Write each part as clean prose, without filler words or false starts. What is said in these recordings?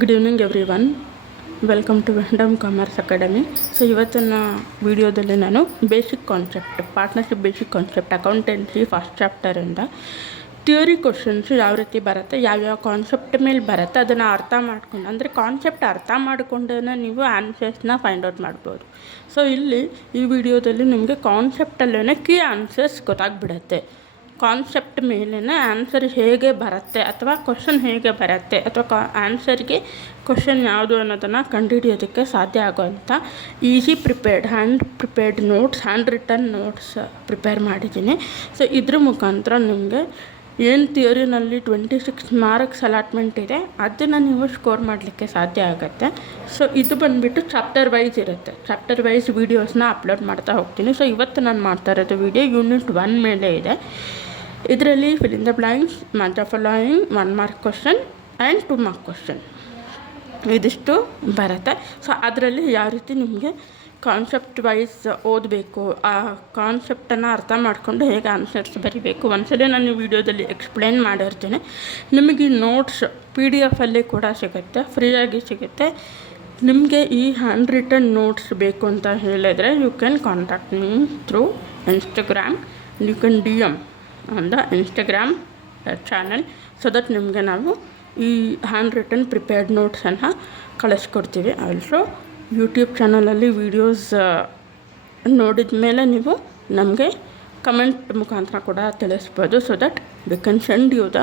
Good evening everyone, welcome to ವೆಂಡಮ್ commerce academy. So ಇವತ್ತಿನ ವಿಡಿಯೋದಲ್ಲಿ ನಾನು basic concept, partnership basic concept accountancy first ಚಾಪ್ಟರಿಂದ theory questions ಯಾವ ರೀತಿ ಬರುತ್ತೆ, ಯಾವ್ಯಾವ ಕಾನ್ಸೆಪ್ಟ್ ಮೇಲೆ ಬರುತ್ತೆ ಅದನ್ನು ಅರ್ಥ ಮಾಡ್ಕೊಂಡು, ಅಂದರೆ ಕಾನ್ಸೆಪ್ಟ್ ಅರ್ಥ ಮಾಡಿಕೊಂಡೇ ನೀವು ಆನ್ಸರ್ಸ್ನ ಫೈಂಡ್ ಔಟ್ ಮಾಡ್ಬೋದು. ಸೊ ಇಲ್ಲಿ ಈ ವಿಡಿಯೋದಲ್ಲಿ ನಿಮಗೆ ಕಾನ್ಸೆಪ್ಟಲ್ಲೇ ಕೀ ಆನ್ಸರ್ಸ್ ಗೊತ್ತಾಗ್ಬಿಡುತ್ತೆ. ಕಾನ್ಸೆಪ್ಟ್ ಮೇಲೇ ಆನ್ಸರ್ ಹೇಗೆ ಬರುತ್ತೆ ಅಥವಾ ಕ್ವಶನ್ ಹೇಗೆ ಬರುತ್ತೆ ಅಥವಾ ಆನ್ಸರ್ಗೆ ಕ್ವಶನ್ ಯಾವುದು ಅನ್ನೋದನ್ನು ಕಂಡುಹಿಡಿಯೋದಕ್ಕೆ ಸಾಧ್ಯ ಆಗೋವಂಥ easy hand prepared notes, hand return notes prepare ಮಾಡಿದ್ದೀನಿ. ಸೊ ಇದ್ರ ಮುಖಾಂತರ ನಿಮಗೆ ಏನು ಥಿಯರಿನಲ್ಲಿ 26 ಮಾರ್ಕ್ಸ್ ಅಲಾಟ್ಮೆಂಟ್ ಇದೆ ಅದನ್ನು ನೀವು ಸ್ಕೋರ್ ಮಾಡಲಿಕ್ಕೆ ಸಾಧ್ಯ ಆಗುತ್ತೆ. ಸೊ ಇದು ಬಂದುಬಿಟ್ಟು ಚಾಪ್ಟರ್ ವೈಸ್ ಇರುತ್ತೆ. ಚಾಪ್ಟರ್ ವೈಸ್ ವೀಡಿಯೋಸ್ನ ಅಪ್ಲೋಡ್ ಮಾಡ್ತಾ ಹೋಗ್ತೀನಿ. ಸೊ ಇವತ್ತು ನಾನು ಮಾಡ್ತಾ ಇರೋದು ವಿಡಿಯೋ ಯೂನಿಟ್ 1 ಮೇಲೆ ಇದೆ. ಇದರಲ್ಲಿ fill in the blanks, match the following, 1 mark question and 2 mark question ಇದಿಷ್ಟು ಬರುತ್ತೆ. ಸೊ ಅದರಲ್ಲಿ ಯಾವ ರೀತಿ ನಿಮಗೆ ಕಾನ್ಸೆಪ್ಟ್ ವೈಸ್ ಓದಬೇಕು, ಆ ಕಾನ್ಸೆಪ್ಟನ್ನು ಅರ್ಥ ಮಾಡಿಕೊಂಡು ಹೇಗೆ ಆನ್ಸರ್ಸ್ ಬರೀಬೇಕು ಒಂದ್ಸಲ ನಾನು ವಿಡಿಯೋದಲ್ಲಿ ಎಕ್ಸ್ಪ್ಲೇನ್ ಮಾಡಿರ್ತೀನಿ. ನಿಮಗೆ ನೋಟ್ಸ್ PDF ಅಲ್ಲಿ ಕೂಡ ಸಿಗುತ್ತೆ, ಫ್ರೀಯಾಗಿ ಸಿಗುತ್ತೆ. ನಿಮಗೆ ಈ ಹ್ಯಾಂಡ್ ರಿಟನ್ ನೋಟ್ಸ್ ಬೇಕು ಅಂತ ಹೇಳಿದರೆ you can contact me through Instagram. You can DM on the Instagram channel so that ನಿಮಗೆ ನಾವು ಈ ಹ್ಯಾಂಡ್ ರಿಟನ್ ಪ್ರಿಪೇರ್ಡ್ ನೋಟ್ಸನ್ನು ಕಳಿಸ್ಕೊಡ್ತೀವಿ. ಆಲ್ಸೋ ಯೂಟ್ಯೂಬ್ ಚಾನಲಲ್ಲಿ ವೀಡಿಯೋಸ್ ನೋಡಿದ ಮೇಲೆ ನೀವು ನಮಗೆ ಕಮೆಂಟ್ ಮುಖಾಂತರ ಕೂಡ ತಿಳಿಸ್ಬೋದು. So that we can send you the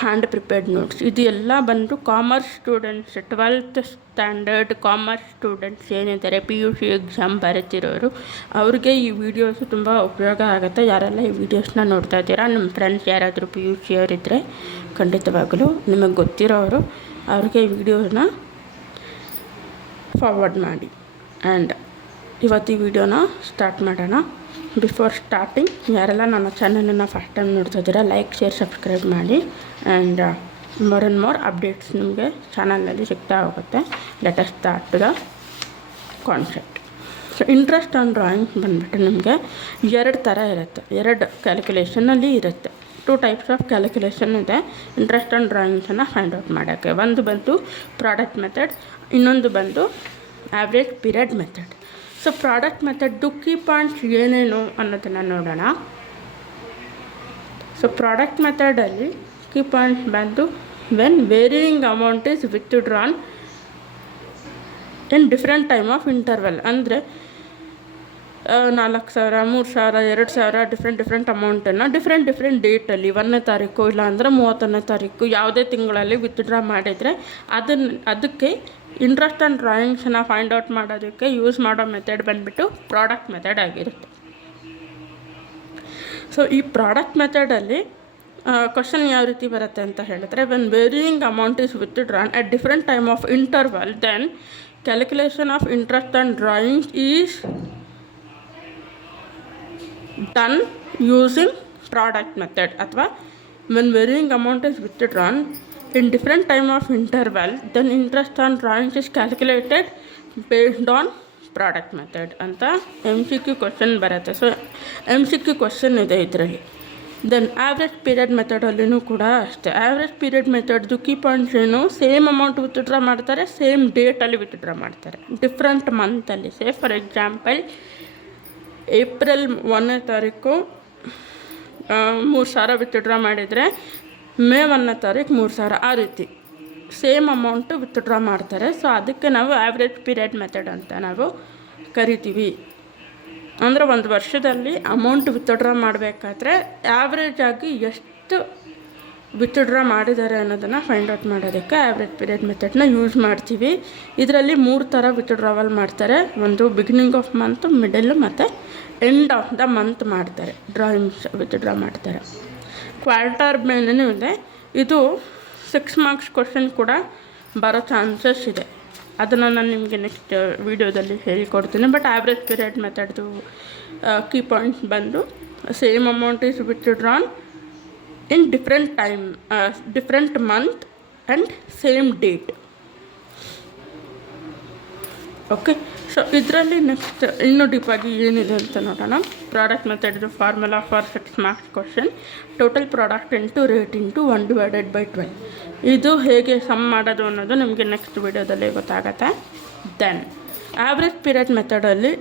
hand prepared notes. ಇದು ಎಲ್ಲ ಬಂದು commerce students, 12th standard commerce students ಏನಿದ್ದಾರೆ, PUC ಎಕ್ಸಾಮ್ ಬರೀತಿರೋರು ಅವ್ರಿಗೆ ಈ ವಿಡಿಯೋಸು ತುಂಬ ಉಪಯೋಗ ಆಗುತ್ತೆ. ಯಾರೆಲ್ಲ ಈ ವಿಡಿಯೋಸ್ನ ನೋಡ್ತಾ ಇದ್ದೀರಾ, ನಿಮ್ಮ ಫ್ರೆಂಡ್ಸ್ ಯಾರಾದರೂ PUC ಅವರಿದ್ದರೆ ಖಂಡಿತವಾಗಲೂ ನಿಮಗೆ ಗೊತ್ತಿರೋರು ಅವ್ರಿಗೆ ಈ ವಿಡಿಯೋನ ಫಾರ್ವರ್ಡ್ ಮಾಡಿ. ಆ್ಯಂಡ್ ಇವತ್ತು ಈ ವಿಡಿಯೋನ ಸ್ಟಾರ್ಟ್ ಮಾಡೋಣ. ಬಿಫೋರ್ ಸ್ಟಾರ್ಟಿಂಗ್ ಯಾರೆಲ್ಲ ನನ್ನ ಚಾನಲನ್ನು ಫಸ್ಟ್ ಟೈಮ್ ನೋಡ್ತಾ ಇದ್ದೀರಾ, ಲೈಕ್, ಶೇರ್, ಸಬ್ಸ್ಕ್ರೈಬ್ ಮಾಡಿ. And more and more updates ನಿಮಗೆ ಚಾನಲ್ನಲ್ಲಿ ಸಿಗ್ತಾ ಹೋಗುತ್ತೆ. Let us start the concept. So interest on drawing ಬಂದುಬಿಟ್ಟು ನಿಮಗೆ 2 ಥರ ಇರುತ್ತೆ, 2 ಕ್ಯಾಲ್ಕುಲೇಷನಲ್ಲಿ ಇರುತ್ತೆ. 2 ಟೈಪ್ಸ್ ಆಫ್ ಕ್ಯಾಲ್ಕುಲೇಷನ್ ಇದೆ ಇಂಟ್ರೆಸ್ಟ್ ಆನ್ ಡ್ರಾಯಿಂಗ್ಸನ್ನು ಫೈಂಡ್ ಔಟ್ ಮಾಡೋಕ್ಕೆ. ಒಂದು ಬಂದು ಪ್ರಾಡಕ್ಟ್ ಮೆಥಡ್, ಇನ್ನೊಂದು ಬಂದು average period method. So product ಮೆಥಡ್ದು ಕೀ ಪಾಯಿಂಟ್ಸ್ ಏನೇನು ಅನ್ನೋದನ್ನು ನೋಡೋಣ. ಸೊ ಪ್ರಾಡಕ್ಟ್ ಮೆಥಡಲ್ಲಿ ಕೀ ಪಾಯಿಂಟ್ಸ್ ಬಂದು when varying amount is withdrawn in different time of interval. ಅಂದರೆ 4,000, 3,000, 2,000 ಡಿಫ್ರೆಂಟ್ ಅಮೌಂಟನ್ನು ಡಿಫ್ರೆಂಟ್ ಡೇಟಲ್ಲಿ 1ನೇ ತಾರೀಕು ಇಲ್ಲ ಅಂದರೆ 30ನೇ ತಾರೀಕು ಯಾವುದೇ ತಿಂಗಳಲ್ಲಿ ವಿತ್ಡ್ರಾ ಮಾಡಿದರೆ ಅದಕ್ಕೆ ಇಂಟ್ರೆಸ್ಟ್ ಆನ್ ಡ್ರಾಯಿಂಗ್ಸನ್ನು ಫೈಂಡ್ ಔಟ್ ಮಾಡೋದಕ್ಕೆ ಯೂಸ್ ಮಾಡೋ ಮೆಥಡ್ ಬಂದುಬಿಟ್ಟು ಪ್ರಾಡಕ್ಟ್ ಮೆಥಡ್ ಆಗಿರುತ್ತೆ. ಸೊ ಈ ಪ್ರಾಡಕ್ಟ್ ಮೆಥಡಲ್ಲಿ ಕ್ವಶನ್ ಯಾವ ರೀತಿ ಬರುತ್ತೆ ಅಂತ ಹೇಳಿದ್ರೆ, when varying amount is withdrawn at different time of interval then calculation of interest on drawing is done using product method. ಅಥವಾ when varying amount is withdrawn in different time of interval then interest on drawings is calculated based on product method ಅಂತ MCQ question ಬರುತ್ತೆ. So MCQ question ಇದೆ ಇದರಲ್ಲಿ. Then average period ಮೆಥಡಲ್ಲಿನೂ ಕೂಡ ಅಷ್ಟೇ. Average period ಮೆಥಡ್ದು key points ಏನು, same amount withdraw ಮಾಡ್ತಾರೆ, ಸೇಮ್ ಡೇಟಲ್ಲಿ ವಿತ್ಡ್ರಾ ಮಾಡ್ತಾರೆ, ಡಿಫ್ರೆಂಟ್ ಮಂತಲ್ಲಿ. ಸೇ ಫಾರ್ ಎಕ್ಸಾಂಪಲ್ ಏಪ್ರಿಲ್ 1ನೇ ತಾರೀಕು 3,000 ವಿತ್ಡ್ರಾ ಮಾಡಿದರೆ ಮೇ 1ನೇ ತಾರೀಕು 3,000, ಆ ರೀತಿ ಸೇಮ್ ಅಮೌಂಟು ವಿತ್ಡ್ರಾ ಮಾಡ್ತಾರೆ. ಸೊ ಅದಕ್ಕೆ ನಾವು ಆವ್ರೇಜ್ ಪೀರಿಯಡ್ ಮೆಥಡ್ ಅಂತ ನಾವು ಕರಿತೀವಿ. ಅಂದರೆ ಒಂದು ವರ್ಷದಲ್ಲಿ ಅಮೌಂಟ್ ವಿತ್ಡ್ರಾ ಮಾಡಬೇಕಾದ್ರೆ ಆವ್ರೇಜ್ ಆಗಿ ಎಷ್ಟು ವಿತ್ಡ್ರಾ ಮಾಡಿದ್ದಾರೆ ಅನ್ನೋದನ್ನು ಫೈಂಡ್ ಔಟ್ ಮಾಡೋದಕ್ಕೆ ಆವ್ರೇಜ್ ಪೀರಿಯಡ್ ಮೆಥಡ್ನ ಯೂಸ್ ಮಾಡ್ತೀವಿ. ಇದರಲ್ಲಿ 3 ಥರ ವಿತ್ಡ್ರಾವಲ್ ಮಾಡ್ತಾರೆ. ಒಂದು ಬಿಗಿನಿಂಗ್ ಆಫ್ ಮಂತ್, ಮಿಡಲ್ ಮತ್ತು ಎಂಡ್ ಆಫ್ ದ ಮಂತ್ ಮಾಡ್ತಾರೆ, ಡ್ರಾಯಿಂಗ್ಸ್ ವಿತ್ಡ್ರಾ ಮಾಡ್ತಾರೆ. ಕ್ವಾರ್ಟರ್ ಮೇಲೂ ಇದೆ. ಇದು 6 ಮಾರ್ಕ್ಸ್ ಕ್ವಶನ್ ಕೂಡ ಬರೋ ಚಾನ್ಸಸ್ ಇದೆ. ಅದನ್ನು ನಾನು ನಿಮಗೆ ನೆಕ್ಸ್ಟ್ ವೀಡಿಯೋದಲ್ಲಿ ಹೇಳಿಕೊಡ್ತೀನಿ. ಬಟ್ ಆವ್ರೇಜ್ ಪೀರಿಯಡ್ ಮೆಥಡ್ದು ಕೀ ಪಾಯಿಂಟ್ಸ್ ಬಂದು same amount is withdrawn in different time, different month and same date. Okay. So ಇದರಲ್ಲಿ ನೆಕ್ಸ್ಟ್ ಇನ್ನೂ ಡೀಪಾಗಿ ಏನಿದೆ ಅಂತ ನೋಡೋಣ. ಪ್ರಾಡಕ್ಟ್ ಮೆಥಡ್ ಇದು formula for 6 marks question. Total product into rate into 1/12. ಇದು ಹೇಗೆ ಸಮ್ ಮಾಡೋದು ಅನ್ನೋದು ನಿಮಗೆ ನೆಕ್ಸ್ಟ್ ವಿಡಿಯೋದಲ್ಲಿ ಗೊತ್ತಾಗತ್ತೆ. ದೆನ್ ಆವ್ರೇಜ್ ಪೀರಿಯಡ್ ಮೆಥಡಲ್ಲಿ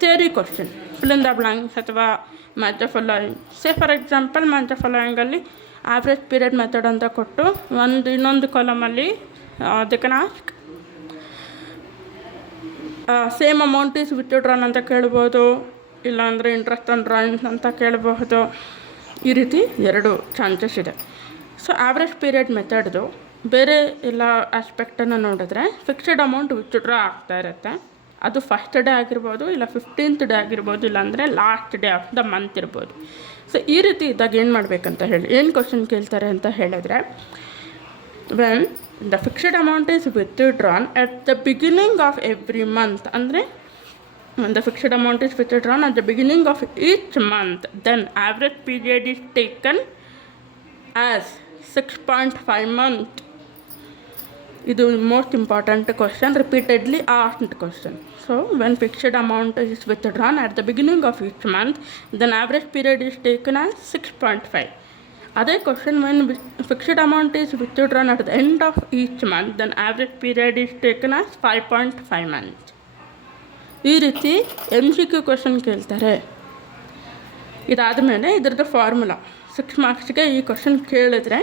theory question, fill in the blanks ಅಥವಾ match the following. For example match the ಫಾಲೋಯಿಂಗಲ್ಲಿ ಆವ್ರೇಜ್ ಪೀರಿಯಡ್ ಮೆಥಡ್ ಅಂತ ಕೊಟ್ಟು ಇನ್ನೊಂದು ಕಾಲಮಲ್ಲಿ they can ask same amount is withdrawn ಅಂತ ಕೇಳ್ಬೋದು, ಇಲ್ಲಾಂದರೆ ಇಂಟ್ರೆಸ್ಟ್ ಆನ್ ಡ್ರಾಯಿಂಗ್ಸ್ ಅಂತ ಕೇಳಬಹುದು. ಈ ರೀತಿ 2 ಚಾನ್ಸಸ್ ಇದೆ. ಸೊ ಆವ್ರೇಜ್ ಪೀರಿಯಡ್ ಮೆಥಡ್ದು ಬೇರೆ ಎಲ್ಲ ಆಸ್ಪೆಕ್ಟನ್ನು ನೋಡಿದ್ರೆ ಫಿಕ್ಸ್ಡ್ ಅಮೌಂಟ್ ವಿತ್ಡ್ರಾ ಆಗ್ತಾ ಇರುತ್ತೆ. ಅದು ಫಸ್ಟ್ ಡೇ ಆಗಿರ್ಬೋದು, ಇಲ್ಲ 15th ಡೇ ಆಗಿರ್ಬೋದು, ಇಲ್ಲಾಂದರೆ last day of the month ಇರ್ಬೋದು. ಸೊ ಈ ರೀತಿ ಇದ್ದಾಗ ಏನು ಮಾಡಬೇಕಂತ ಹೇಳಿ, ಏನು ಕ್ವಶನ್ ಕೇಳ್ತಾರೆ ಅಂತ ಹೇಳಿದ್ರೆ, when the fixed amount is withdrawn at the beginning of every month, ಅಂದರೆ the fixed amount is withdrawn at the beginning of each month, then average period is taken as 6.5 month. ಇದು most important question, repeatedly asked question. So when fixed amount is withdrawn at the beginning of each month, then average period is taken as 6.5. ಅದೇ question when fixed amount is withdrawn at the end of each month, then average period is taken as 5.5 month. ಈ ರೀತಿ MCQ question ಕೇಳ್ತಾರೆ. ಇದಾದಮೇಲೆ ಇದ್ರದ್ದು formula 6 ಮಾರ್ಕ್ಸ್ಗೆ ಈ question ಕೇಳಿದ್ರೆ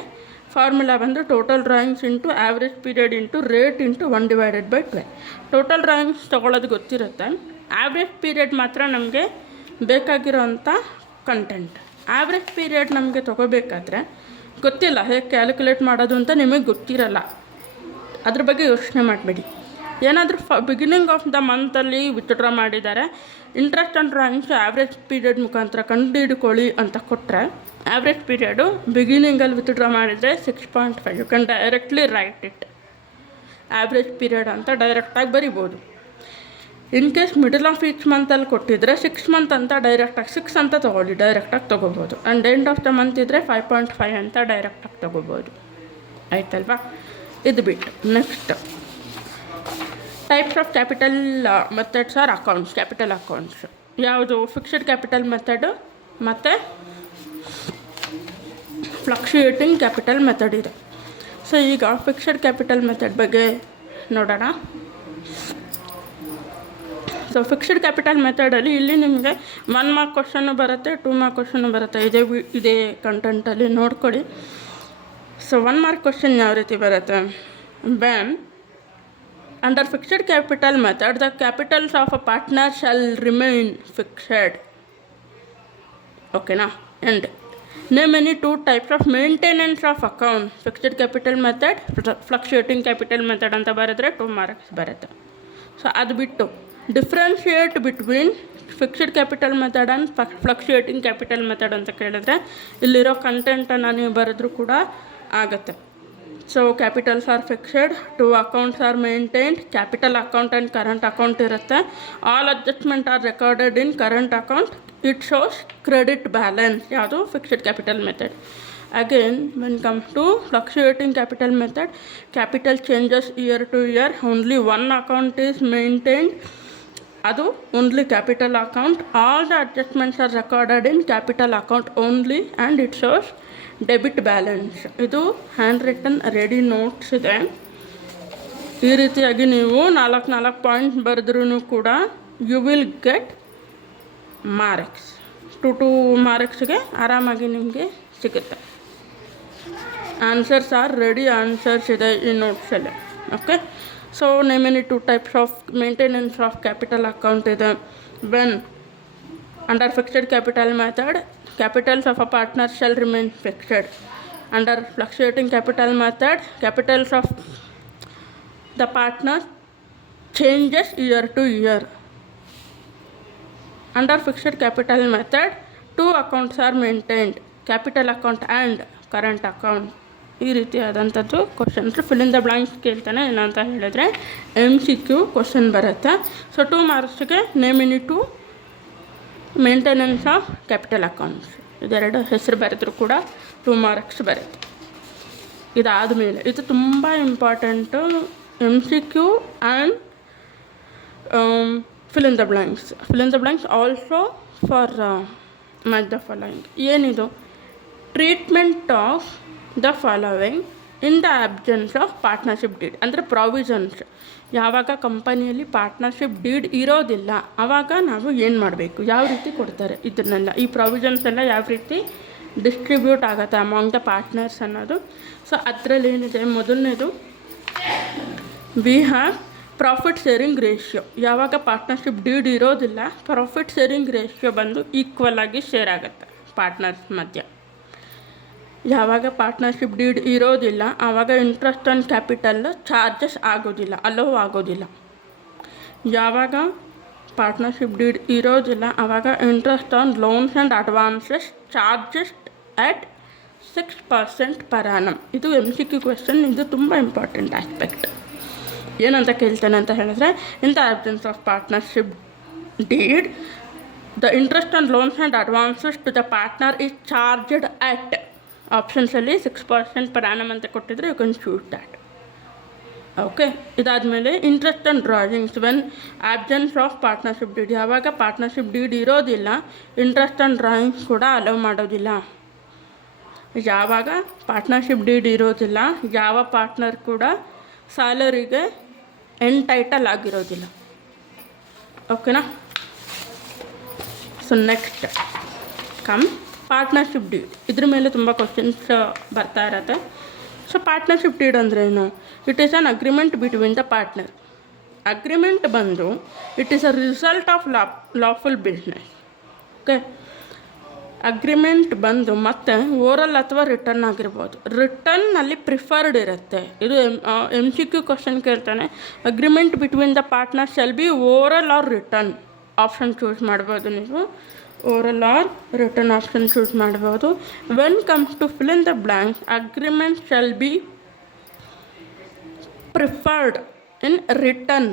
formula ಬಂದು total drawings into average period into rate into 1/12. Total drawings ತೊಗೊಳ್ಳೋದು ಗೊತ್ತಿರುತ್ತೆ, ಆವ್ರೇಜ್ ಪೀರಿಯಡ್ ಮಾತ್ರ ನಮಗೆ ಬೇಕಾಗಿರೋಂಥ ಕಂಟೆಂಟ್. ಆವ್ರೇಜ್ ಪೀರಿಯಡ್ ನಮಗೆ ತೊಗೋಬೇಕಾದ್ರೆ ಗೊತ್ತಿಲ್ಲ ಹೇಗೆ ಕ್ಯಾಲ್ಕುಲೇಟ್ ಮಾಡೋದು ಅಂತ ನಿಮಗೆ ಗೊತ್ತಿರಲ್ಲ, ಅದ್ರ ಬಗ್ಗೆ ಯೋಚನೆ ಮಾಡಬೇಡಿ. ಏನಾದರೂ ಬಿಗಿನಿಂಗ್ ಆಫ್ ದ ಮಂತಲ್ಲಿ ವಿತ್ಡ್ರಾ ಮಾಡಿದ್ದಾರೆ, interest on drawings average period ಮುಖಾಂತರ ಕಂಡುಹಿಡ್ಕೊಳ್ಳಿ ಅಂತ ಕೊಟ್ಟರೆ, ಆವ್ರೇಜ್ ಪೀರಿಯಡು ಬಿಗಿನಿಂಗಲ್ಲಿ ವಿತ್ಡ್ರಾ ಮಾಡಿದರೆ 6.5. You can directly write it average period ಅಂತ ಡೈರೆಕ್ಟಾಗಿ ಬರಿಬೋದು. In case middle of each ಮಂತಲ್ಲಿ ಕೊಟ್ಟಿದ್ದರೆ 6 ಮಂತ್ ಅಂತ ಡೈರೆಕ್ಟಾಗಿ 6 ಅಂತ ತೊಗೊಳ್ಳಿ, ಡೈರೆಕ್ಟಾಗಿ ತೊಗೋಬೋದು. And end of the month ಇದ್ದರೆ 5.5 ಅಂತ ಡೈರೆಕ್ಟಾಗಿ ತೊಗೋಬೋದು. ಆಯ್ತಲ್ವಾ? ಇದು ಬಿಟ್ಟು next types of capital methods are accounts. Capital accounts ಯಾವುದು? ಫಿಕ್ಸ್ಡ್ ಕ್ಯಾಪಿಟಲ್ ಮೆಥಡು ಮತ್ತು ಫ್ಲಕ್ಚುಯೇಟಿಂಗ್ ಕ್ಯಾಪಿಟಲ್ ಮೆಥಡ್ ಇದೆ. ಸೊ ಈಗ ಫಿಕ್ಸ್ಡ್ ಕ್ಯಾಪಿಟಲ್ ಮೆಥಡ್ ಬಗ್ಗೆ ನೋಡೋಣ. ಸೊ ಫಿಕ್ಸ್ಡ್ ಕ್ಯಾಪಿಟಲ್ ಮೆಥಡಲ್ಲಿ ಇಲ್ಲಿ ನಿಮಗೆ 1 ಮಾರ್ಕ್ ಕ್ವಶನ್ನು ಬರುತ್ತೆ, 2 ಮಾರ್ಕ್ ಕ್ವಶನ್ನು ಬರುತ್ತೆ. ಇದೇ ಕಂಟೆಂಟಲ್ಲಿ ನೋಡ್ಕೊಳ್ಳಿ. ಸೊ 1 ಮಾರ್ಕ್ ಕ್ವಶನ್ ಯಾವ ರೀತಿ ಬರುತ್ತೆ? When under fixed capital method the capitals of a partner shall remain fixed. ಓಕೆನಾ? And name any 2 types of maintenance of account. Fixed capital method, fluctuating capital method ಅಂತ ಬರೆದ್ರೆ 2 marks ಬರುತ್ತೆ. So ಅದು ಬಿಟ್ಟು differentiate between fixed capital method and fluctuating capital method ಅಂತ ಕೇಳಿದ್ರೆ ಇಲ್ಲಿರೋ ಕಂಟೆಂಟನ್ನು ನೀವು ಬರೆದ್ರೂ ಕೂಡ ಆಗುತ್ತೆ. So capitals are fixed, 2 accounts are maintained, capital account and current account ಇರುತ್ತೆ. All adjustment are recorded in current account. It shows credit balance. ಯಾವುದು? Fixed capital method. Again when comes to fluctuating capital method, capital changes year to year, only 1 account is maintained, ಅದು only capital account. All the adjustments are recorded in capital account only and it shows debit balance. ಇದು hand written ready notes ಇದೆ. ಈ ರೀತಿಯಾಗಿ ನೀವು 4 point ಬರೆದ್ರೂ ಕೂಡ you will get marks. 2 ಮಾರ್ಕ್ಸ್ಗೆ ಆರಾಮಾಗಿ ನಿಮಗೆ ಸಿಗುತ್ತೆ. ಆನ್ಸರ್ಸ್ ಆರ್ ರೆಡಿ, ಆನ್ಸರ್ಸ್ ಇದೆ ಈ ನೋಟ್ಸಲ್ಲಿ. Okay. So name any 2 types of maintenance of capital account ಇದೆ. When under fixed capital method capitals of a partner shall remain fixed. Under fluctuating capital method, capitals of the partner changes year to year. Under fixed capital method, 2 accounts are maintained, capital account and current account. ಈ ರೀತಿಯಾದಂಥದ್ದು questions. Fill in the blanks ಕೇಳ್ತಾನೆ ಏನಂತ ಹೇಳಿದ್ರೆ MCQ question ಬರುತ್ತೆ. So 2 ಮಾರ್ಕ್ಸ್ಗೆ name any 2 maintenance of capital accounts, ಇದೆರಡು ಹೆಸರು ಬರೆದ್ರು ಕೂಡ 2 ಮಾರ್ಕ್ಸ್ ಬರುತ್ತೆ. ಇದಾದಮೇಲೆ ಇದು ತುಂಬ important. MCQ and fill in the blanks. Fill in the blanks also for match the following. ಏನಿದು treatment of the following in the absence of partnership deed ಅಂದರೆ ಪ್ರಾವಿಷನ್ಸ್. ಯಾವಾಗ ಕಂಪನಿಯಲ್ಲಿ ಪಾರ್ಟ್ನರ್ಶಿಪ್ ಡೀಡ್ ಇರೋದಿಲ್ಲ ಆವಾಗ ನಾವು ಏನು ಮಾಡಬೇಕು, ಯಾವ ರೀತಿ ಕೊಡ್ತಾರೆ, ಇದನ್ನೆಲ್ಲ ಈ ಪ್ರಾವಿಷನ್ಸ್ ಎಲ್ಲ ಯಾವ ರೀತಿ ಡಿಸ್ಟ್ರಿಬ್ಯೂಟ್ ಆಗುತ್ತೆ ಅಮಾಂಗ್ ದ ಪಾರ್ಟ್ನರ್ಸ್ ಅನ್ನೋದು. ಸೊ ಅದರಲ್ಲಿ ಏನಿದೆ, ಮೊದಲನೇದು we have profit sharing ratio. ಯಾವಾಗ ಪಾರ್ಟ್ನರ್ಶಿಪ್ ಡೀಡ್ ಇರೋದಿಲ್ಲ ಪ್ರಾಫಿಟ್ ಶೇರಿಂಗ್ ರೇಷಿಯೋ ಬಂದು ಈಕ್ವಲ್ ಆಗಿ ಶೇರ್ ಆಗುತ್ತೆ ಪಾರ್ಟ್ನರ್ಸ್ ಮಧ್ಯ. ಯಾವಾಗ ಪಾರ್ಟ್ನರ್ಶಿಪ್ ಡೀಡ್ ಇರೋದಿಲ್ಲ ಆವಾಗ ಇಂಟ್ರೆಸ್ಟ್ ಆನ್ ಕ್ಯಾಪಿಟಲ್ ಚಾರ್ಜಸ್ ಆಗೋದಿಲ್ಲ, ಅಲೋ ಆಗೋದಿಲ್ಲ. ಯಾವಾಗ ಪಾರ್ಟ್ನರ್ಶಿಪ್ ಡೀಡ್ ಇರೋದಿಲ್ಲ ಆವಾಗ interest on loans and advances charges at 6% per annum. ಇದು MCQ ಕ್ವೆಶ್ಚನ್, ಇದು ತುಂಬ ಇಂಪಾರ್ಟೆಂಟ್ ಆಸ್ಪೆಕ್ಟ್. ಏನಂತ ಕೇಳ್ತಾನೆ ಅಂತ ಹೇಳಿದ್ರೆ, in the absence of partnership deed the interest on loans and advances to the partner is charged at ಆಪ್ಷನ್ಸಲ್ಲಿ 6% per annum ಅಂತ ಕೊಟ್ಟಿದ್ರೆ you can choose that. Okay, ಇದಾದಮೇಲೆ interest on drawings when absence of partnership deed. ಯಾವಾಗ partnership deed ಇರೋದಿಲ್ಲ interest on drawings ಕೂಡ allow ಮಾಡೋದಿಲ್ಲ. ಯಾವಾಗ partnership deed ಇರೋದಿಲ್ಲ ಯಾವ ಪಾರ್ಟ್ನರ್ ಕೂಡ ಸ್ಯಾಲರಿಗೆ ಎಂಟೈಟಲ್ ಆಗಿರೋದಿಲ್ಲ. ಓಕೆನಾ? So next come partnership deed. ಇದ್ರ ಮೇಲೆ ತುಂಬ ಕ್ವಶನ್ಸ್ ಬರ್ತಾ ಇರತ್ತೆ. ಸೊ ಪಾರ್ಟ್ನರ್ಶಿಪ್ ಡೀಡ್ ಅಂದ್ರೇನು? It is an agreement between the partner. Agreement ಬಂದು it is a result of lawful business. Okay, agreement ಬಂದು ಮತ್ತೆ ಓರಲ್ ಅಥವಾ ರಿಟರ್ನ್ ಆಗಿರ್ಬೋದು. ರಿಟರ್ನಲ್ಲಿ ಪ್ರಿಫರ್ಡ್ ಇರುತ್ತೆ. ಇದು MCQ ಕ್ವಶನ್ ಕೇಳ್ತಾನೆ. Agreement between the partner shall be oral or written. Option choose ಮಾಡ್ಬೋದು ನೀವು, oral or written option choose ಮಾಡ್ಬೋದು. When comes to fill in the blanks agreement shall be preferred in written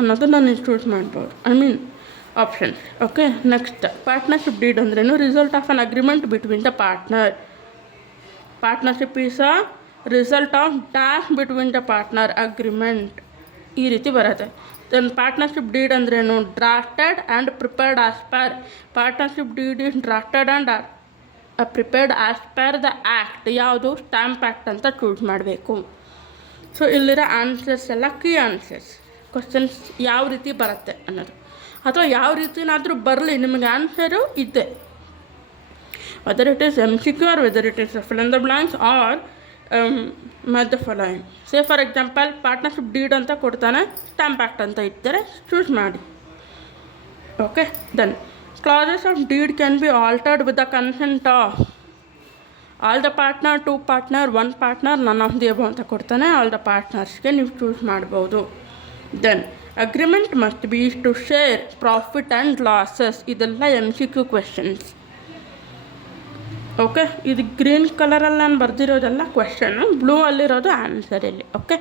ಅನ್ನೋದನ್ನು ನೀವು choose ಮಾಡ್ಬೋದು. Options. Okay, next partnership deed ಅಂದ್ರೇನು? Result of an agreement between the partner. Partnership is a result of dash between the partner agreement. ಈ ರೀತಿ ಬರುತ್ತೆ. Then partnership deed ಅಂದ್ರೇನು? Drafted and prepared as per. Partnership deed is drafted and prepared as per the act. ಯಾವುದು? Stamp act ಅಂತ choose ಮಾಡಬೇಕು. So ಇಲ್ಲಿರೋ answers ಎಲ್ಲ key answers. Questions ಯಾವ ರೀತಿ ಬರುತ್ತೆ ಅನ್ನೋದು, ಅಥವಾ ಯಾವ ರೀತಿನಾದರೂ ಬರಲಿ ನಿಮಗೆ ಆನ್ಸರು ಇದೆ. Whether it is MCQ or whether it is fill in the blanks or match the following. Say for example partnership deed ಅಂತ ಕೊಡ್ತಾನೆ, ಸ್ಟ್ಯಾಂಪ್ ಆ್ಯಕ್ಟ್ ಅಂತ ಇರ್ತಾರೆ, ಚೂಸ್ ಮಾಡಿ. Okay, then clauses of deed can be altered with the consent of all the partner, two partner, one partner, none of the above ಅಂತ ಕೊಡ್ತಾನೆ. All the ಪಾರ್ಟ್ನರ್ಸ್ಗೆ ನೀವು choose ಮಾಡ್ಬೋದು. Then agreement must be to share profit and losses. ಇದೆಲ್ಲ MCQ questions. Okay, ಇದು green ಕಲರಲ್ಲಿ ನಾನು ಬರೆದಿರೋದೆಲ್ಲ question, blue ಅಲ್ಲಿರೋದು answer ಇಲ್ಲಿ. Okay,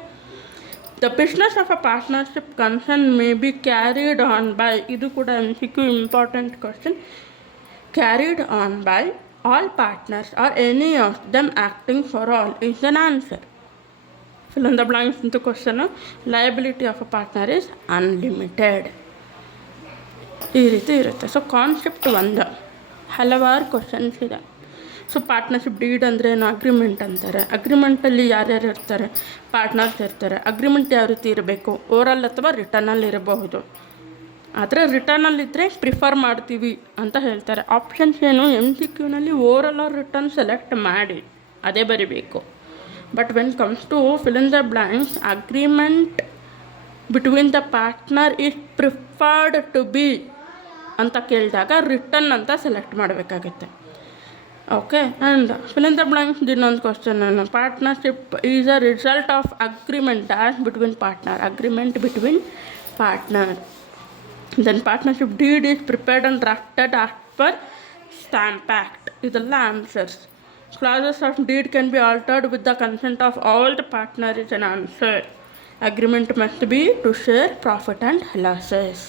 the business of a partnership concern may be carried on by. ಇದು ಕೂಡ MCQ important question. Carried on by all partners R any of them acting for all is an answer. Fill in the blanks into question. Liability of a partner is unlimited. ಈ ರೀತಿ ಇರುತ್ತೆ. So concept ಒಂದು, ಹಲವಾರು questions ಇದೆ. So partnership deed ಅಂದ್ರೇನು? Agreement ಅಂತಾರೆ. ಅಗ್ರಿಮೆಂಟಲ್ಲಿ ಯಾರ್ಯಾರು ಇರ್ತಾರೆ? ಪಾರ್ಟ್ನರ್ಸ್ ಇರ್ತಾರೆ. ಅಗ್ರಿಮೆಂಟ್ ಯಾವ ರೀತಿ ಇರಬೇಕು? ಓರಲ್ ಅಥವಾ ರಿಟರ್ನಲ್ಲಿ ಇರಬಹುದು. ಆದರೆ ರಿಟರ್ನಲ್ಲಿದ್ದರೆ ಪ್ರಿಫರ್ ಮಾಡ್ತೀವಿ ಅಂತ ಹೇಳ್ತಾರೆ. ಆಪ್ಷನ್ಸ್ ಏನು? MCQನಲ್ಲಿ ಓರಲ್ ಆರ್ ರಿಟರ್ನ್ ಸೆಲೆಕ್ಟ್ ಮಾಡಿ ಅದೇ ಬರಿಬೇಕು. But when comes to fill in the blanks agreement between the partner is preferred to be ಅಂತ ಕೇಳಿದಾಗ ರಿಟರ್ನ್ ಅಂತ ಸೆಲೆಕ್ಟ್ ಮಾಡಬೇಕಾಗುತ್ತೆ. Okay, and fill in the blanks ಇನ್ನೊಂದು ಕ್ವಶನ್ ಏನು? Partnership is a result of agreement dash between partner. Agreement between partner. Then partnership deed is prepared and drafted as per stamp act. ಇದೆಲ್ಲ answers. Clauses of deed can be altered with the consent of all the partners is an answer. Agreement must be to share profit and losses.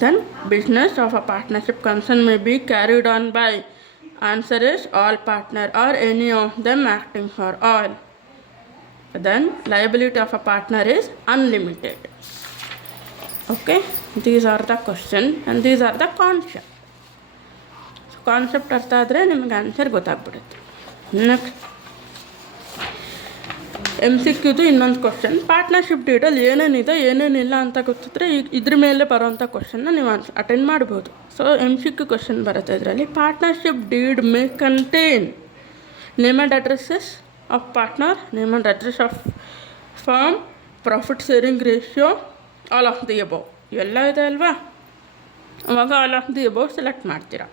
Then business of a partnership concern may be carried on by. Answer is all partner or any of them acting for all. then liability of a partner is unlimited. Okay, these are the question and these are the concept. Concept ಅರ್ಥ ಆದರೆ ನಿಮಗೆ answer ಗೊತ್ತಾಗ್ಬಿಡುತ್ತೆ. Next MCQದು ಇನ್ನೊಂದು question, partnership ಡೀಡಲ್ಲಿ ಏನೇನಿದೆ ಏನೇನಿಲ್ಲ ಅಂತ ಗೊತ್ತಿದ್ರೆ ಈಗ ಇದ್ರ ಮೇಲೆ ಬರೋವಂಥ ಕ್ವಶನ್ನ ನೀವು ಅಟೆಂಡ್ ಮಾಡ್ಬೋದು. ಸೊ MCQ ಕ್ವಶನ್ ಬರುತ್ತೆ ಇದರಲ್ಲಿ. Partnership deed may contain name and addresses of partner, name and address of firm, profit sharing ratio, all of the above ಇವೆಲ್ಲ ಇದೆ ಅಲ್ವಾ. ಅವಾಗ all of the above select ಮಾಡ್ತೀರಾ.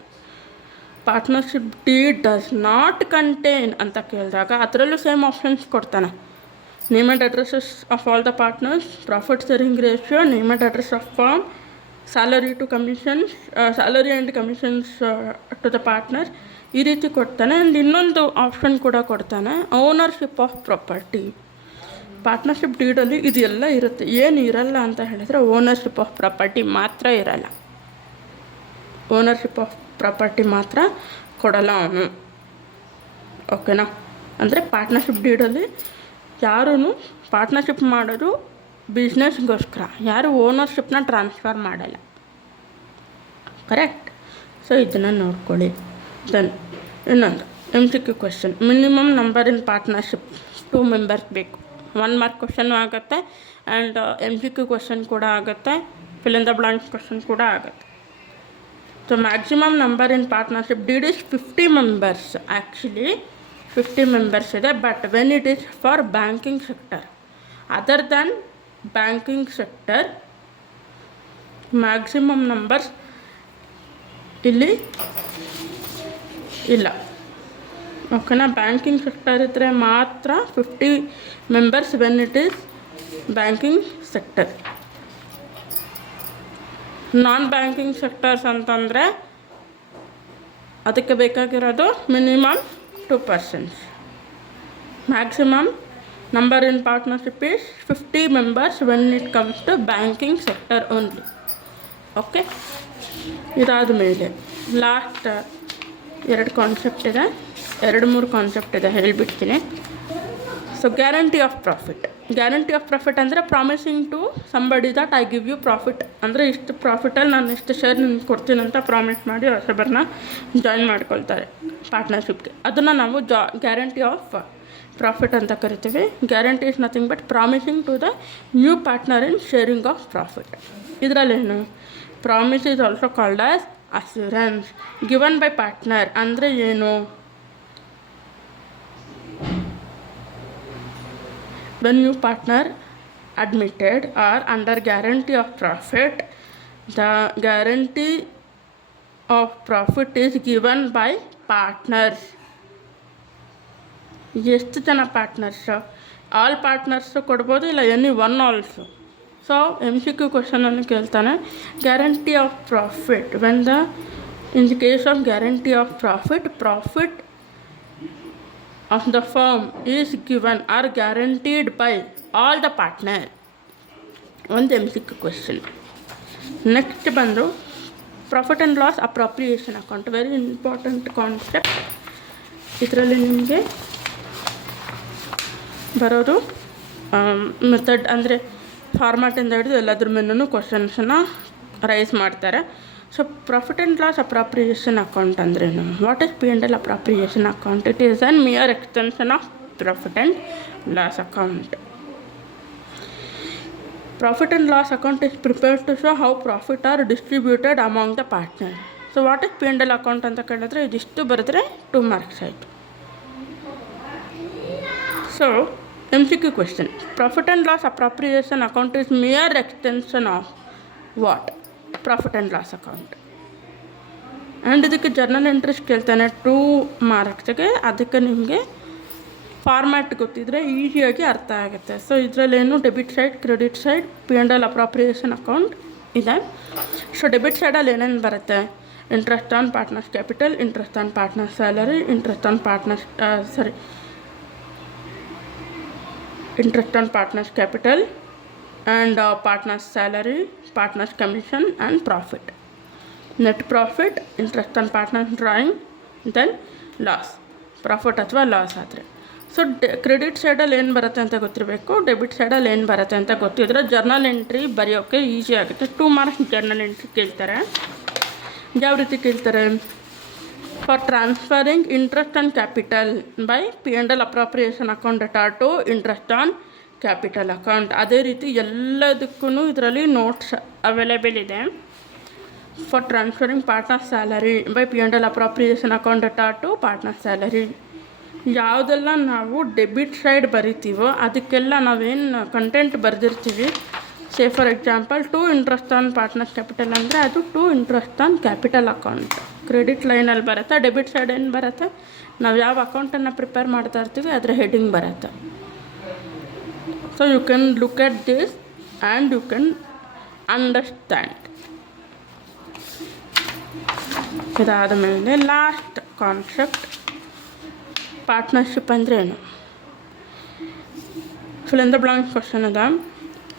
Partnership deed does not contain ಅಂತ ಕೇಳಿದಾಗ ಅದರಲ್ಲೂ same options ಕೊಡ್ತಾನೆ. Name and addresses of all the partners, profit sharing ratio, name and address of firm, salary to commissions, salary and commissions to the partner, ಈ ರೀತಿ ಕೊಡ್ತಾನೆ. And ಇನ್ನೊಂದು option ಕೂಡ ಕೊಡ್ತಾನೆ, ಓನರ್ಶಿಪ್ ಆಫ್ ಪ್ರಾಪರ್ಟಿ. ಪಾರ್ಟ್ನರ್ಶಿಪ್ ಡೀಡಲ್ಲಿ ಇದೆಲ್ಲ ಇರುತ್ತೆ. ಏನು ಇರಲ್ಲ ಅಂತ ಹೇಳಿದರೆ ಓನರ್ಶಿಪ್ ಆಫ್ ಪ್ರಾಪರ್ಟಿ ಮಾತ್ರ ಇರಲ್ಲ. ಓನರ್ಶಿಪ್ ಆಫ್ ಪ್ರಾಪರ್ಟಿ ಮಾತ್ರ ಕೊಡಲ್ಲ ಅವನು. ಓಕೆನಾ? ಅಂದರೆ ಪಾರ್ಟ್ನರ್ಶಿಪ್ ಡೀಡಲ್ಲಿ ಯಾರೂ ಪಾರ್ಟ್ನರ್ಶಿಪ್ ಮಾಡೋದು ಬಿಸ್ನೆಸ್ಗೋಸ್ಕರ, ಯಾರು ಓನರ್ಶಿಪ್ನ ಟ್ರಾನ್ಸ್ಫರ್ ಮಾಡಲ್ಲ. ಕರೆಕ್ಟ್? ಸೊ ಇದನ್ನು ನೋಡ್ಕೊಳ್ಳಿ. ದೆನ್ ಇನ್ನೊಂದು MCQ question, minimum number in partnership 2 members ಬೇಕು. 1 ಮಾರ್ಕ್ ಕ್ವೆಶನ್ನು ಆಗುತ್ತೆ ಆ್ಯಂಡ್ MCQ ಕ್ವೆಶನ್ ಕೂಡ ಆಗುತ್ತೆ, fill in the blanks question ಕೂಡ ಆಗುತ್ತೆ. So maximum number in partnership deed is 50 members. Actually 50 members ಇದೆ, but when it is for banking sector, other than banking sector maximum numbers ಇಲ್ಲಿ ಇಲ್ಲ. ಓಕೆನಾ? Banking sector ಇದ್ದರೆ ಮಾತ್ರ 50 members when it is banking sector. Non banking sectors ಅಂತಂದರೆ ಅದಕ್ಕೆ ಬೇಕಾಗಿರೋದು minimum 2 persons. Maximum number in partnership is 50 members when it comes to banking sector only. Okay, ಇದಾದ ಮೇಲೆ ಲಾಸ್ಟ್ 2 ಕಾನ್ಸೆಪ್ಟ್ ಇದೆ, 2-3 ಕಾನ್ಸೆಪ್ಟ್ ಇದೆ, ಹೇಳಿಬಿಡ್ತೀನಿ. So guarantee of profit. Guarantee of profit ಅಂದರೆ promising to somebody that I give you profit. ಅಂದರೆ ಇಷ್ಟು ಪ್ರಾಫಿಟಲ್ಲಿ ನಾನು ಇಷ್ಟು ಶೇರ್ ನಿಮ್ಗೆ ಕೊಡ್ತೀನಿ ಅಂತ ಪ್ರಾಮಿಸ್ ಮಾಡಿ ಹೊಸಬರನ್ನ ಜಾಯಿನ್ ಮಾಡ್ಕೊಳ್ತಾರೆ ಪಾರ್ಟ್ನರ್ಶಿಪ್ಗೆ. ಅದನ್ನು ನಾವು ಗ್ಯಾರಂಟಿ ಆಫ್ ಪ್ರಾಫಿಟ್ ಅಂತ ಕರಿತೀವಿ. Guarantee is nothing but promising to the new partner in sharing of profit. ಇದರಲ್ಲೇನು, promise is also called as assurance given by partner. ಅಂದರೆ ಏನು, when new partner admitted or under guarantee of profit, the guarantee of profit is given by partners. ಎಷ್ಟು ಜನ partners? All partners ಕೊಡ್ಬೋದು, ಇಲ್ಲ any one also. So MCQ ಕ್ವಶನನ್ನು ಕೇಳ್ತಾನೆ, guarantee of profit when the in the case of guarantee of profit of the firm is given or guaranteed by all the partner. ಒಂದು MCQ question. Next ಬಂದು profit and loss appropriation account, very important concept. ಇದರಲ್ಲಿ ನಿಮಗೆ ಬರೋದು method ಅಂದರೆ ಫಾರ್ಮ್ಯಾಟಿಂದ ಹಿಡಿದು ಎಲ್ಲದ್ರ ಮೇಲೂ ಕ್ವಶನ್ಸನ್ನು ರೈಸ್ ಮಾಡ್ತಾರೆ. So profit and loss appropriation account ಅಂದ್ರೇನು? What is P&L appropriation account? It is an mere extension of profit and loss account. Profit and loss account is prepared to show how profit are distributed among the partner. So what is P&L account ಅಂತ ಕೇಳಿದ್ರೆ ಇದಿಷ್ಟು ಬರೆದ್ರೆ 2 marks ಆಯಿತು. So MCQ question, profit and loss appropriation account is mere extension of what? Profit and loss account. And ಇದಕ್ಕೆ journal entries ಕೇಳ್ತಾನೆ 2 ಮಾರ್ಕ್ಸ್ಗೆ. ಅದಕ್ಕೆ ನಿಮಗೆ format ಗೊತ್ತಿದ್ದರೆ ಈಸಿಯಾಗಿ ಅರ್ಥ ಆಗುತ್ತೆ. ಸೊ ಇದರಲ್ಲೇನು debit side, credit side, P&L appropriation account ಇದೆ. ಸೊ ಡೆಬಿಟ್ ಸೈಡಲ್ಲಿ ಏನೇನು ಬರುತ್ತೆ? Interest on partners capital, interest on partners salary, interest on partners capital and partners salary, partners commission and profit. Net profit, interest on partners drawing, then loss, profit ಅಥವಾ loss ಆದರೆ. So credit ಸೈಡಲ್ಲಿ ಏನು ಬರುತ್ತೆ ಅಂತ ಗೊತ್ತಿರಬೇಕು, debit ಸೈಡಲ್ಲಿ ಏನು ಬರುತ್ತೆ ಅಂತ ಗೊತ್ತಿದ್ರೆ ಜರ್ನಲ್ ಎಂಟ್ರಿ ಬರೆಯೋಕ್ಕೆ ಈಸಿ ಆಗುತ್ತೆ. 2 ಮಾರ್ಕ್ಸ್ ಜರ್ನಲ್ ಎಂಟ್ರಿ ಕೇಳ್ತಾರೆ. ಯಾವ ರೀತಿ ಕೇಳ್ತಾರೆ? For transferring interest on capital by P&L appropriation account data to interest on capital account. ಅದೇ ರೀತಿ ಎಲ್ಲದಕ್ಕೂ ಇದರಲ್ಲಿ ನೋಟ್ಸ್ ಅವೈಲೇಬಲ್ ಇದೆ. For transferring partner salary by P&L appropriation account data to partner salary. ಯಾವುದೆಲ್ಲ ನಾವು ಡೆಬಿಟ್ ಸೈಡ್ ಬರಿತೀವೋ ಅದಕ್ಕೆಲ್ಲ ನಾವೇನು ಕಂಟೆಂಟ್ ಬರೆದಿರ್ತೀವಿ, say for example to interest on partner capital ಅಂದರೆ ಅದು to interest on capital account credit ಲೈನಲ್ಲಿ ಬರುತ್ತೆ. ಡೆಬಿಟ್ ಸೈಡ್ ಏನು ಬರುತ್ತೆ? ನಾವು ಯಾವ ಅಕೌಂಟನ್ನು ಪ್ರಿಪೇರ್ ಮಾಡ್ತಾ ಇರ್ತೀವಿ ಅದರ ಹೆಡಿಂಗ್ ಬರುತ್ತೆ. So you can look at this and you can understand. ಇದಾದ ಮೇಲೆ ಲಾಸ್ಟ್ ಕಾನ್ಸೆಪ್ಟ್, ಪಾರ್ಟ್ನರ್ಶಿಪ್ ಅಂದರೆ ಏನು? Fill in the blank question ಅದ.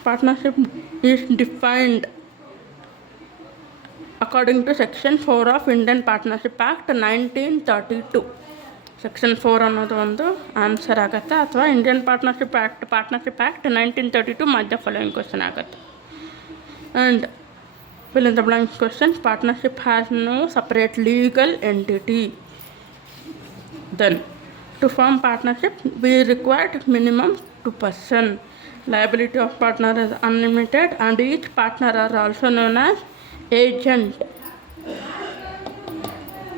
Partnership is defined according to section 4 of Indian partnership act 1932. Section 4 ಅನ್ನೋದು ಒಂದು ಆನ್ಸರ್ ಆಗುತ್ತೆ, ಅಥವಾ ಇಂಡಿಯನ್ ಪಾರ್ಟ್ನರ್ಶಿಪ್ ಆ್ಯಕ್ಟ್ 1932 ಮಧ್ಯ ಫಾಲೋಯಿಂಗ್ ಕ್ವಶನ್ ಆಗುತ್ತೆ. And fill in the blank question, partnership has no separate legal entity. Then to form partnership we required minimum 2 person. Liability of partner is unlimited and each partner are also known as agent.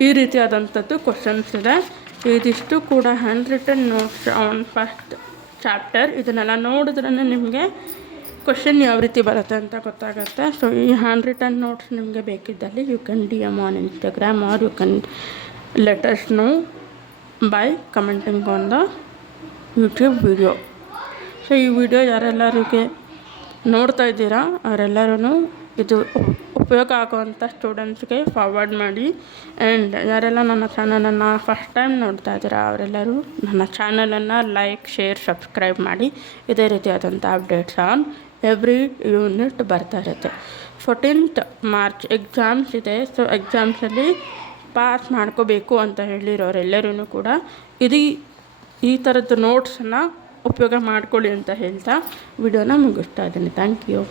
ಈ ರೀತಿಯಾದಂಥದ್ದು questions ಇದೆ. ಇದಿಷ್ಟು ಕೂಡ hand return notes on first chapter. ಇದನ್ನೆಲ್ಲ ನೋಡಿದ್ರೇ ನಿಮಗೆ question ಯಾವ ರೀತಿ ಬರುತ್ತೆ ಅಂತ ಗೊತ್ತಾಗುತ್ತೆ. ಸೊ ಈ ಹ್ಯಾಂಡ್ ರಿಟನ್ ನೋಟ್ಸ್ ನಿಮಗೆ ಬೇಕಿದ್ದಲ್ಲಿ you can DM on Instagram or you can let us know by commenting on the YouTube video. So ಈ ವಿಡಿಯೋ ಯಾರೆಲ್ಲರಿಗೆ ನೋಡ್ತಾ ಇದ್ದೀರಾ ಅವರೆಲ್ಲರೂ ಇದು ಉಪಯೋಗ ಆಗುವಂಥ ಸ್ಟೂಡೆಂಟ್ಸ್ಗೆ ಫಾರ್ವರ್ಡ್ ಮಾಡಿ. ಆ್ಯಂಡ್ ಯಾರೆಲ್ಲ ನನ್ನ ಚಾನಲನ್ನು ಫಸ್ಟ್ ಟೈಮ್ ನೋಡ್ತಾ ಇದ್ದೀರಾ ಅವರೆಲ್ಲರೂ ನನ್ನ ಚಾನಲನ್ನು ಲೈಕ್, ಶೇರ್, ಸಬ್ಸ್ಕ್ರೈಬ್ ಮಾಡಿ. ಇದೇ ರೀತಿಯಾದಂಥ ಅಪ್ಡೇಟ್ಸ್ ಆನ್ ಎವ್ರಿ ಯೂನಿಟ್ ಬರ್ತಾ ಇರುತ್ತೆ. 14th ಮಾರ್ಚ್ ಎಕ್ಸಾಮ್ಸ್ ಇದೆ. ಸೊ ಎಕ್ಸಾಮ್ಸಲ್ಲಿ ಪಾಸ್ ಮಾಡ್ಕೋಬೇಕು ಅಂತ ಹೇಳಿರೋರೆಲ್ಲರೂ ಕೂಡ ಈ ಥರದ್ದು ನೋಟ್ಸನ್ನು ಉಪಯೋಗ ಮಾಡ್ಕೊಳ್ಳಿ ಅಂತ ಹೇಳ್ತಾ ವಿಡಿಯೋನ ಮುಗಿಸ್ತಾ ಇದ್ದೀನಿ. Thank you.